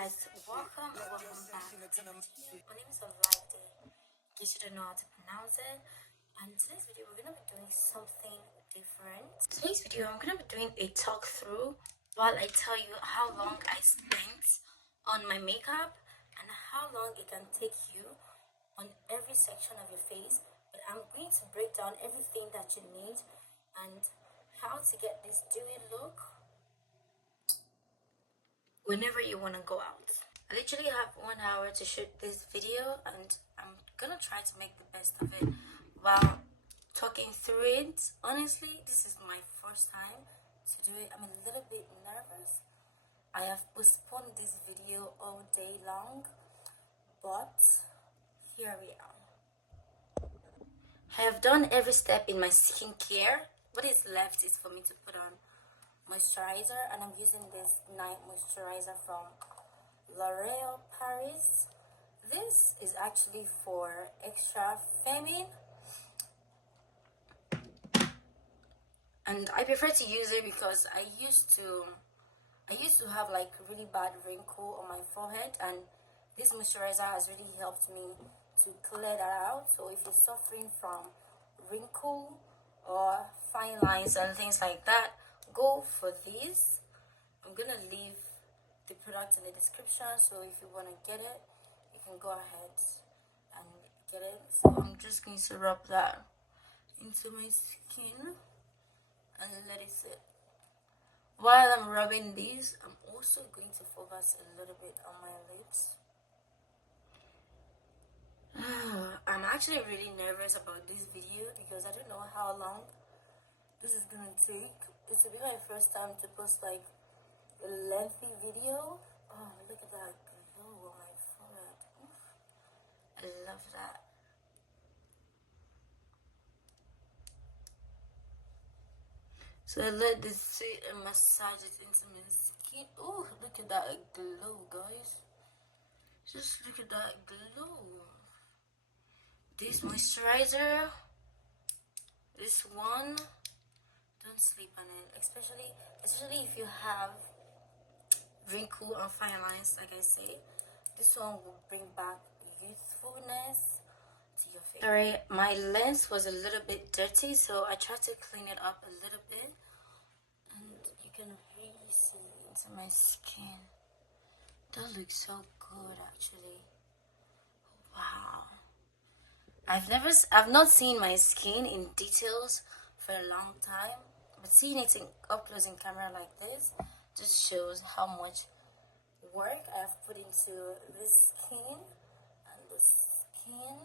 guys, welcome back. My name is Olaide. In case you don't know how to pronounce it, and today's video we're gonna be doing something different. Today's video I'm gonna be doing a talk through while I tell you how long I spent on my makeup and how long it can take you on every section of your face. But I'm going to break down everything that you need and how to get this dewy look whenever you want to go out. I literally have 1 hour to shoot this video and I'm gonna try to make the best of it while talking through it. Honestly, this is my first time to do it. I'm a little bit nervous. I have postponed this video all day long, but here we are. I have done every step in my skincare. What is left is for me to put on moisturizer, and I'm using this night moisturizer from L'Oreal Paris. This is actually for extra feminine, and I prefer to use it because I used to have like really bad wrinkle on my forehead, and this moisturizer has really helped me to clear that out. So if you're suffering from wrinkle or fine lines and things like that, go for this. I'm gonna leave the product in the description, so if you want to get it, you can go ahead and get it. So I'm just going to rub that into my skin and let it sit. While I'm rubbing these, I'm also going to focus a little bit on my lips. I'm actually really nervous about this video because I don't know how long this is gonna take. This will be my first time to post like a lengthy video. Oh, look at that glow on my forehead. Oof. I love that. So I let this sit and massage it into my skin. Oh, look at that glow, guys. Just look at that glow. This moisturizer, this one, don't sleep on it, especially if you have wrinkle or fine lines. Like I say, this one will bring back youthfulness to your face. Sorry, my lens was a little bit dirty, so I tried to clean it up a little bit, and you can really see into my skin. That looks so good, actually. Wow. I've not seen my skin in details for a long time, but seeing it up close in camera like this just shows how much work I've put into this skin, and the skin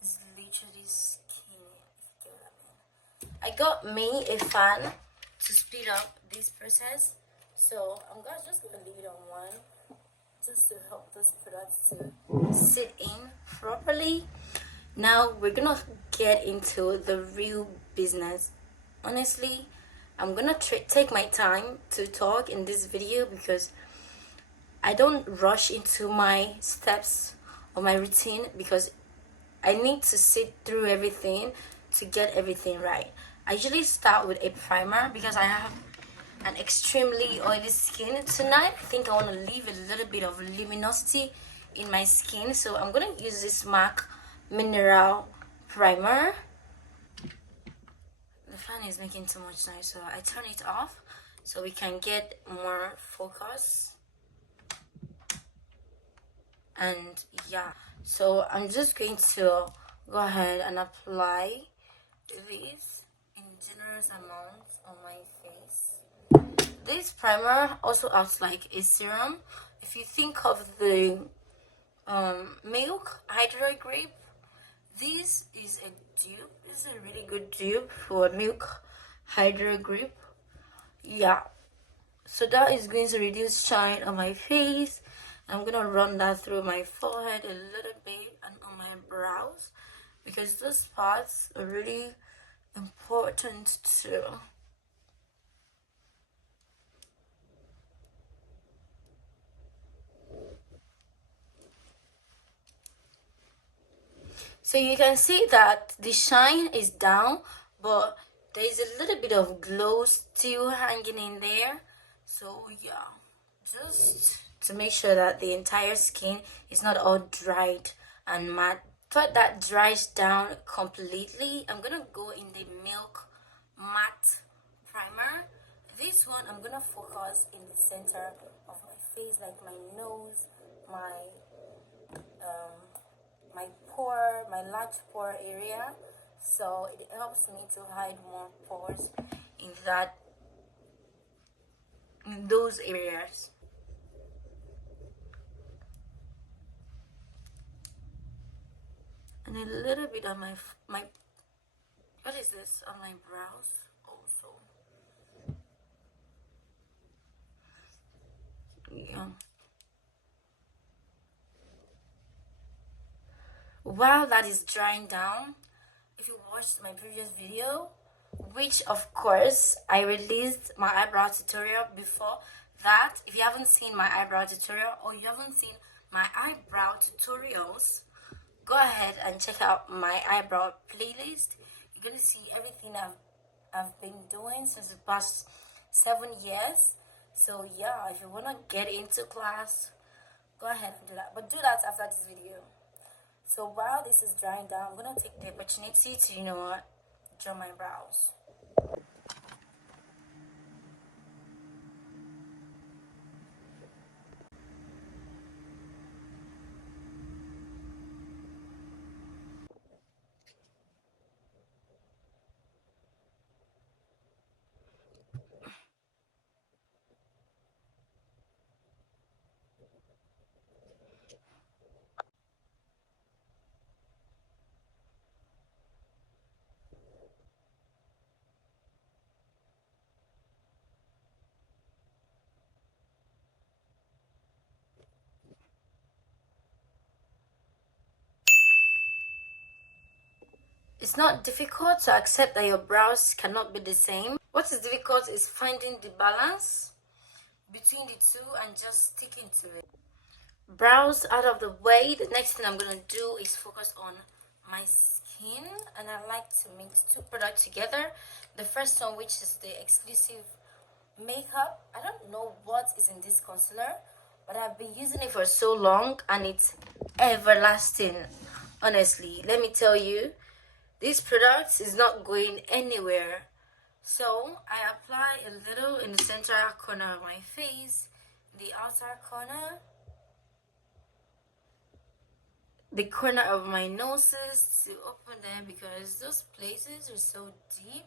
is literally skinny, if you get what I mean. I got me a fan to speed up this process, so I'm just gonna leave it on one just to help those products to sit in properly. Now we're gonna get into the real business. Honestly, I'm gonna take my time to talk in this video because I don't rush into my steps or my routine, because I need to sit through everything to get everything right. I usually start with a primer because I have an extremely oily skin. Tonight I think I want to leave a little bit of luminosity in my skin, so I'm gonna use this MAC mineral primer. The fan is making too much noise, so I turn it off so we can get more focus. And yeah, so I'm just going to go ahead and apply this in generous amounts on my face. This primer also acts like a serum. If you think of the Milk Hydro Grip, this is a dupe. This is a really good dupe for Milk Hydro Grip. Yeah, so that is going to reduce shine on my face. I'm gonna run that through my forehead a little bit and on my brows, because those parts are really important too. So you can see that the shine is down, but there is a little bit of glow still hanging in there. So yeah, just to make sure that the entire skin is not all dried and matte. But that dries down completely, I'm gonna go in the Milk Matte Primer. This one I'm gonna focus in the center of my face, like my nose, my pore, my large pore area. So it helps me to hide more pores in those areas. And a little bit on my what is this, on my brows also. Yeah. While that is drying down, if you watched my previous video, which of course I released my eyebrow tutorial before that, if you haven't seen my eyebrow tutorial or you haven't seen my eyebrow tutorials, go ahead and check out my eyebrow playlist. You're gonna see everything I've been doing since the past 7 years. So yeah, if you wanna get into class, go ahead and do that. But do that after this video. So while this is drying down, I'm gonna take the opportunity to, draw my brows. It's not difficult to accept that your brows cannot be the same. What is difficult is finding the balance between the two and just sticking to it. Brows out of the way, the next thing I'm gonna do is focus on my skin, and I like to mix two products together. The first one, which is the exclusive makeup. I don't know what is in this concealer, but I've been using it for so long and it's everlasting. Honestly, let me tell you, this product is not going anywhere. So I apply a little in the center corner of my face, the outer corner, the corner of my noses to open them because those places are so deep,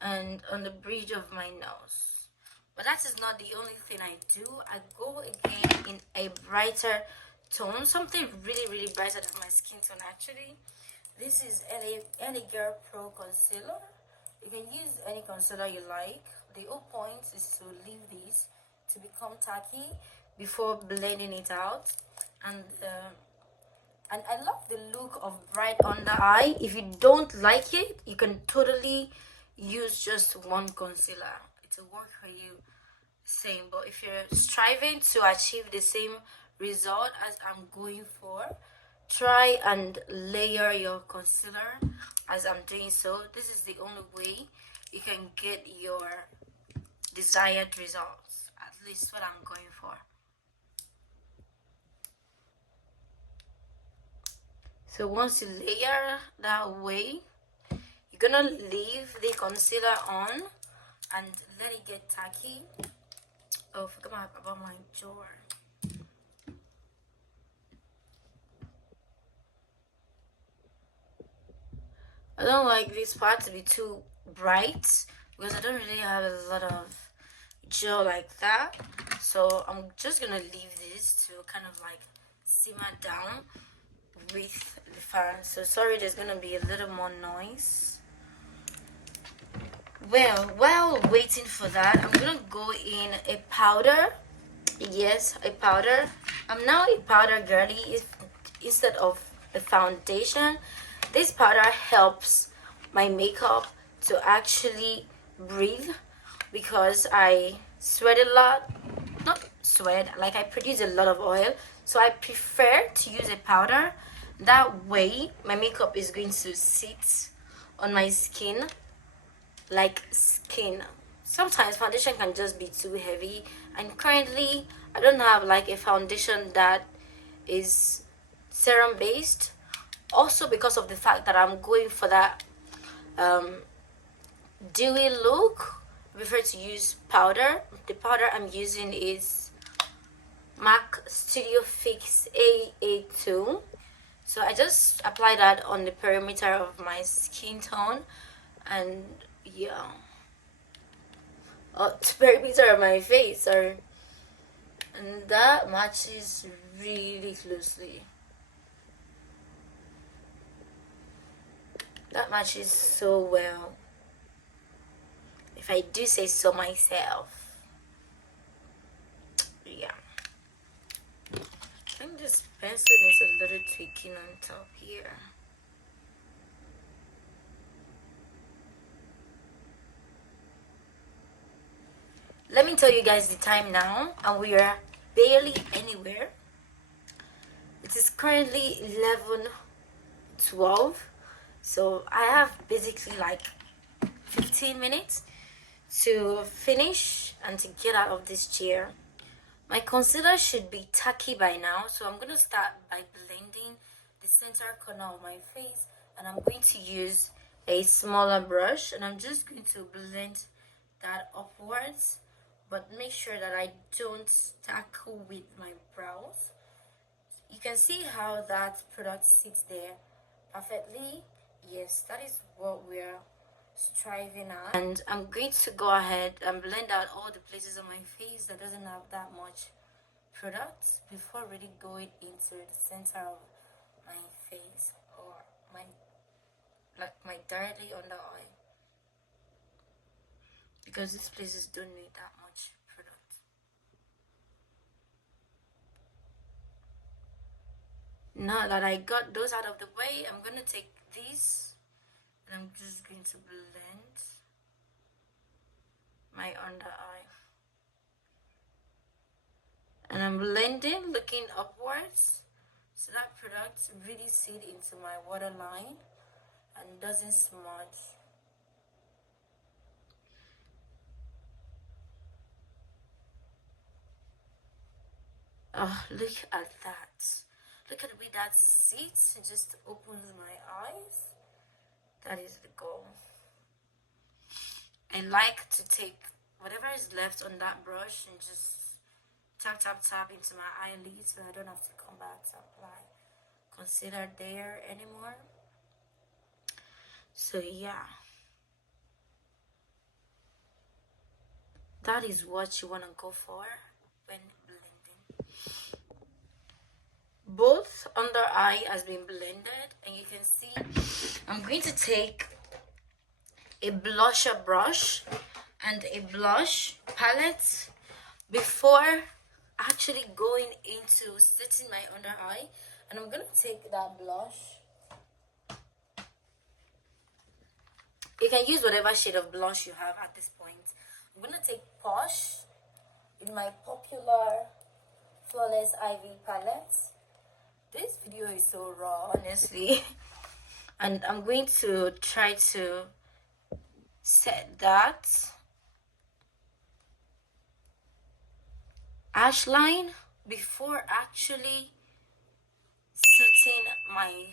and on the bridge of my nose. But that is not the only thing I do. I go again in a brighter tone, something really brighter than my skin tone actually. This is any Girl Pro concealer. You can use any concealer you like. The whole point is to leave this to become tacky before blending it out. And I love the look of bright under eye. If you don't like it, you can totally use just one concealer. It'll work for you same. But if you're striving to achieve the same result as I'm going for, try and layer your concealer as I'm doing so. This is the only way you can get your desired results, at least what I'm going for. So once you layer that way, you're gonna leave the concealer on and let it get tacky. Oh, forgot about my jaw. I don't like this part to be too bright because I don't really have a lot of gel like that. So I'm just gonna leave this to kind of like simmer down with the fan. So sorry, there's gonna be a little more noise. Well, while waiting for that, I'm gonna go in a powder. Yes, a powder. I'm now a powder girly instead of a foundation. This powder helps my makeup to actually breathe because I sweat a lot. Not sweat, like I produce a lot of oil. So I prefer to use a powder. That way, my makeup is going to sit on my skin like skin. Sometimes foundation can just be too heavy, and currently I don't have like a foundation that is serum based. Also because of the fact that I'm going for that dewy look, I prefer to use powder. The powder I'm using is MAC Studio Fix AA2. So I just apply that on the perimeter of my skin tone, and yeah, the perimeter of my face, sorry, and that matches really closely. That matches so well, if I do say so myself. Yeah. I think this pencil needs a little tweaking on top here. Let me tell you guys the time now, and we are barely anywhere. It is currently 11:12, so I have basically like 15 minutes to finish and to get out of this chair. My concealer should be tacky by now, so I'm going to start by blending the center corner of my face, and I'm going to use a smaller brush, and I'm just going to blend that upwards, but make sure that I don't tackle with my brows. You can see how that product sits there perfectly. Yes, that is what we're striving at. And I'm going to go ahead and blend out all the places on my face that doesn't have that much product before really going into the center of my face, or my directly under eye, because these places don't need that much product. Now that I got those out of the way, I'm going to take these and I'm just going to blend my under eye. And I'm blending, looking upwards, so that product really sits into my waterline and doesn't smudge. Oh, look at that. Look at the way that sits. It just opens my eyes. That is the goal. I like to take whatever is left on that brush and just tap tap tap into my eyelids, so I don't have to come back to apply concealer there anymore. So yeah, that is what you want to go for when blending. Both under eye has been blended, and you can see I'm going to take a blusher brush and a blush palette before actually going into setting my under eye. And I'm gonna take that blush. You can use whatever shade of blush you have at this point. I'm gonna take Posh in my popular Flawless Ivy palette. This video is so raw, honestly. And I'm going to try to set that ash line before actually setting my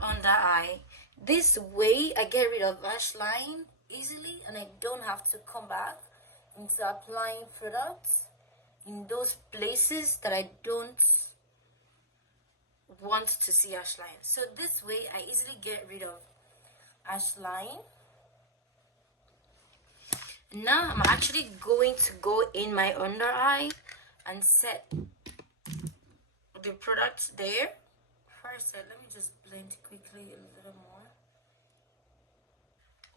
under eye. This way I get rid of ash line easily, and I don't have to come back into applying products in those places that I don't want to see ash line. So this way I easily get rid of ash line. Now I'm actually going to go in my under eye and set the products there. First, let me just blend quickly a little more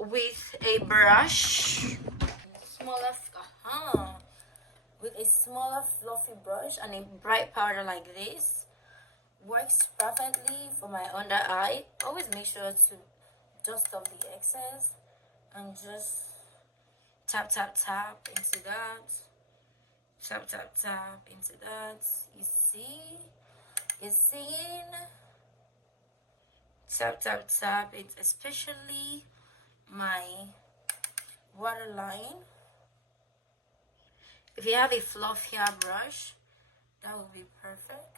with a brush, with a smaller fluffy brush and a bright powder like this. Works perfectly for my under eye. Always make sure to dust off the excess and just tap tap tap into that, tap tap tap into that. You see, you're seeing, tap tap tap it, especially my waterline. If you have a fluff hair brush, that would be perfect.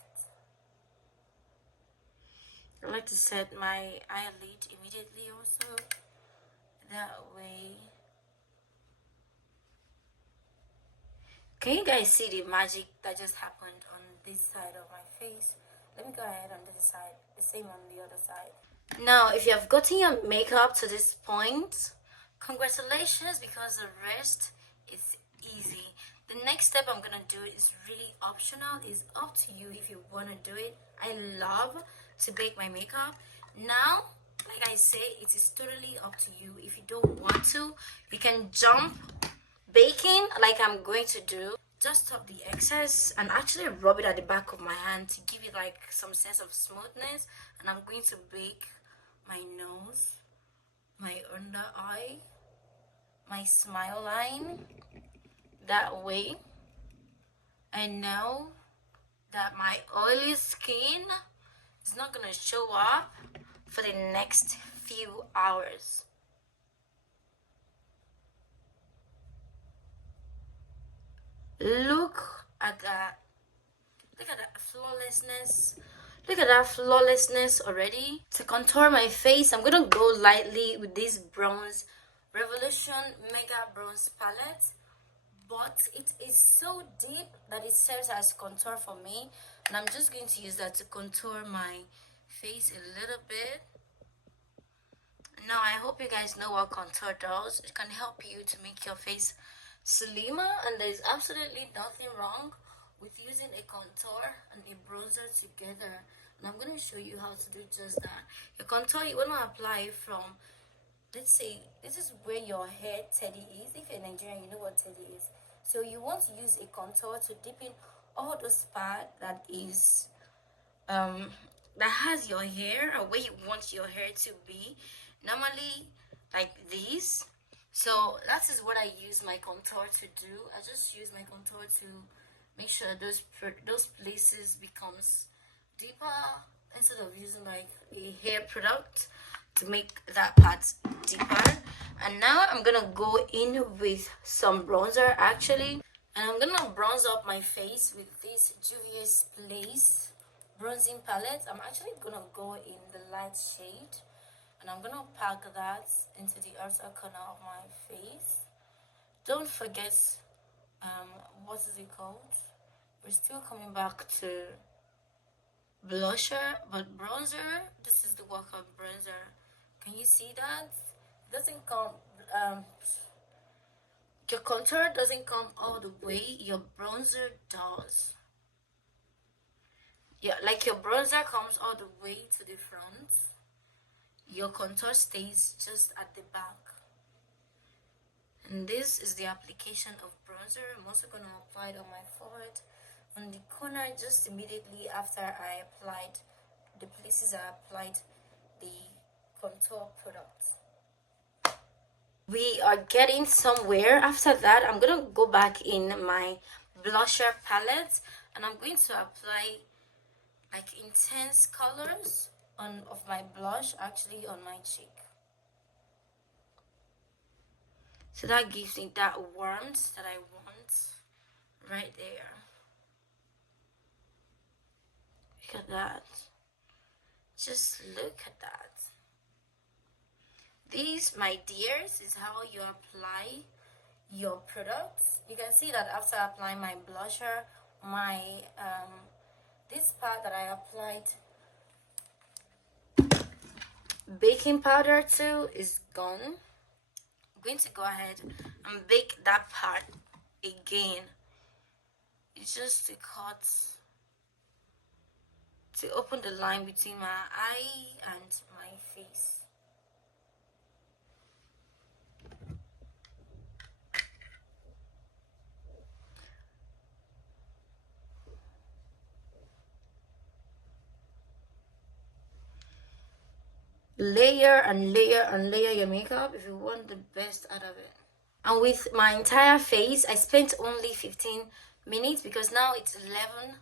I like to set my eyelid immediately also. That way. Can you guys see the magic that just happened on this side of my face? Let me go ahead on this side. The same on the other side. Now, if you have gotten your makeup to this point, congratulations, because the rest is easy. The next step I'm gonna do is really optional. It's up to you if you want to do it. I love to bake my makeup. Now, like I say, it is totally up to you. If you don't want to, you can jump baking like I'm going to do. Just top the excess and actually rub it at the back of my hand to give it like some sense of smoothness. And I'm going to bake my nose, my under eye, my smile line. That way I know that my oily skin is not gonna show up for the next few hours. Look at that. Look at that flawlessness. Look at that flawlessness already. To contour my face, I'm gonna go lightly with this bronze Revolution Mega Bronze Palette. But it is so deep that it serves as contour for me. And I'm just going to use that to contour my face a little bit. Now, I hope you guys know what contour does. It can help you to make your face slimmer. And there's absolutely nothing wrong with using a contour and a bronzer together. And I'm going to show you how to do just that. Your contour, you want to apply from, let's say, this is where your hair teddy is. If you're Nigerian, you know what teddy is. So you want to use a contour to dip in all those parts that is, that has your hair or where you want your hair to be. Normally, like this. So that is what I use my contour to do. I just use my contour to make sure those places becomes deeper instead of using like a hair product to make that part deeper. And now I'm gonna go in with some bronzer actually, and I'm gonna bronze up my face with this Juvia's Place bronzing palette. I'm actually gonna go in the light shade, and I'm gonna pack that into the outer corner of my face. Don't forget, what is it called? We're still coming back to blusher, but bronzer, this is the work of bronzer. Can you see that? It doesn't come, your contour doesn't come all the way, your bronzer does. Yeah, like your bronzer comes all the way to the front, your contour stays just at the back. And this is the application of bronzer. I'm also going to apply it on my forehead, on the corner, just immediately after I applied the places I applied the contour product. We are getting somewhere. After that, I'm gonna go back in my blusher palette and I'm going to apply like intense colors of my blush actually on my cheek. So that gives me that warmth that I want right there. Look at that. Just look at that. This, my dears, is how you apply your products. You can see that after applying my blusher, my this part that I applied baking powder to is gone. I'm going to go ahead and bake that part again. It's just to cut, to open the line between my eye and my face. Layer and layer and layer your makeup if you want the best out of it. And with my entire face, I spent only 15 minutes because now it's 11:31.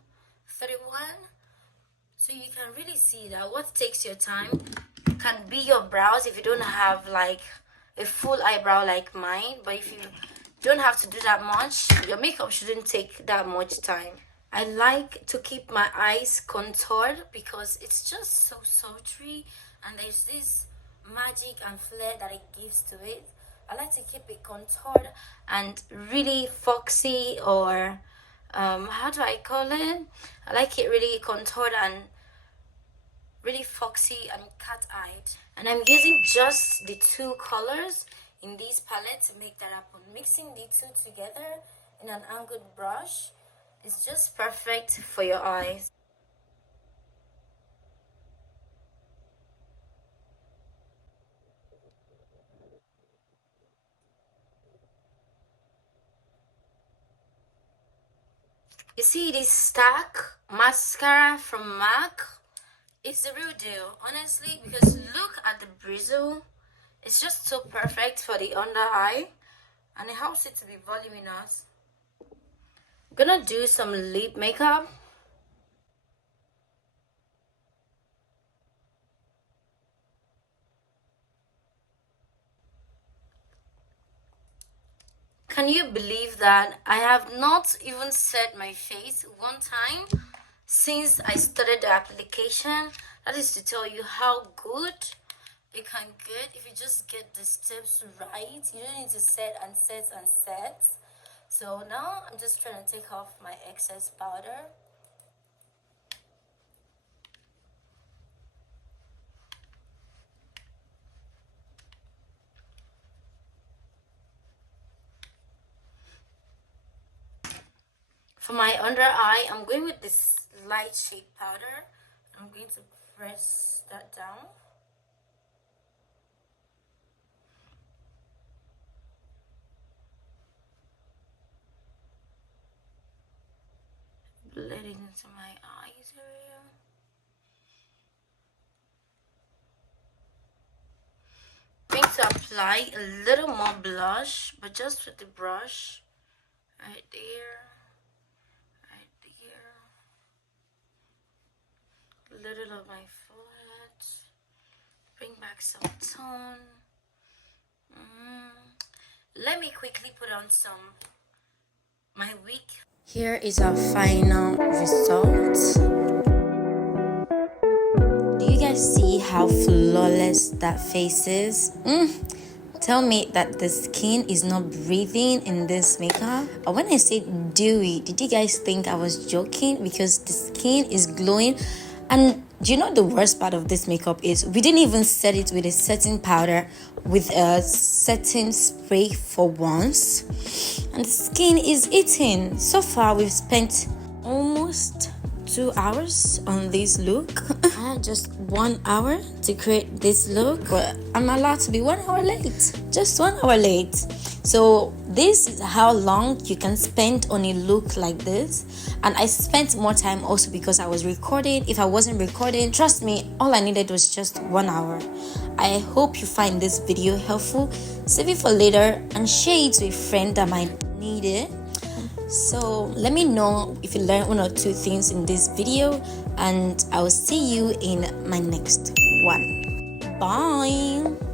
So you can really see that what takes your time can be your brows if you don't have like a full eyebrow like mine. But if you don't have to do that much. Your makeup shouldn't take that much time. I like to keep my eyes contoured because it's just so sultry and there's this magic and flair that it gives to it. I like to keep it contoured and really foxy, or how do I call it? I like it really contoured and really foxy and cat-eyed. And I'm using just the two colors in this palette to make that happen. Mixing the two together in an angled brush is just perfect for your eyes. You see this stack mascara from MAC? It's the real deal, honestly, because look at the bristle. It's just so perfect for the under eye and it helps it to be voluminous. I'm gonna do some lip makeup. Can you believe that I have not even set my face one time since I started the application? That is to tell you how good it can get if you just get the steps right. You don't need to set and set and set. So now I'm just trying to take off my excess powder. For my under eye, I'm going with this light shade powder. I'm going to press that down. Blend it into my eyes area. I'm going to apply a little more blush, but just with the brush. Right there. Little of my forehead, bring back some tone. Let me quickly put on my wig. Here is our final result. Do you guys see how flawless that face is? Tell me that the skin is not breathing in this makeup. Or when I said dewy, did you guys think I was joking? Because the skin is glowing. And do you know the worst part of this makeup is we didn't even set it with a setting powder, with a setting spray for once, and the skin is eating. So far we've spent almost 2 hours on this look. Just 1 hour to create this look, but I'm allowed to be 1 hour late, just 1 hour late. So this is how long you can spend on a look like this. And I spent more time also because I was recording. If I wasn't recording, trust me, all I needed was just 1 hour. I hope you find this video helpful. Save it for later and share it to a friend that might need it. So let me know if you learned 1 or 2 things in this video, and I will see you in my next one. Bye.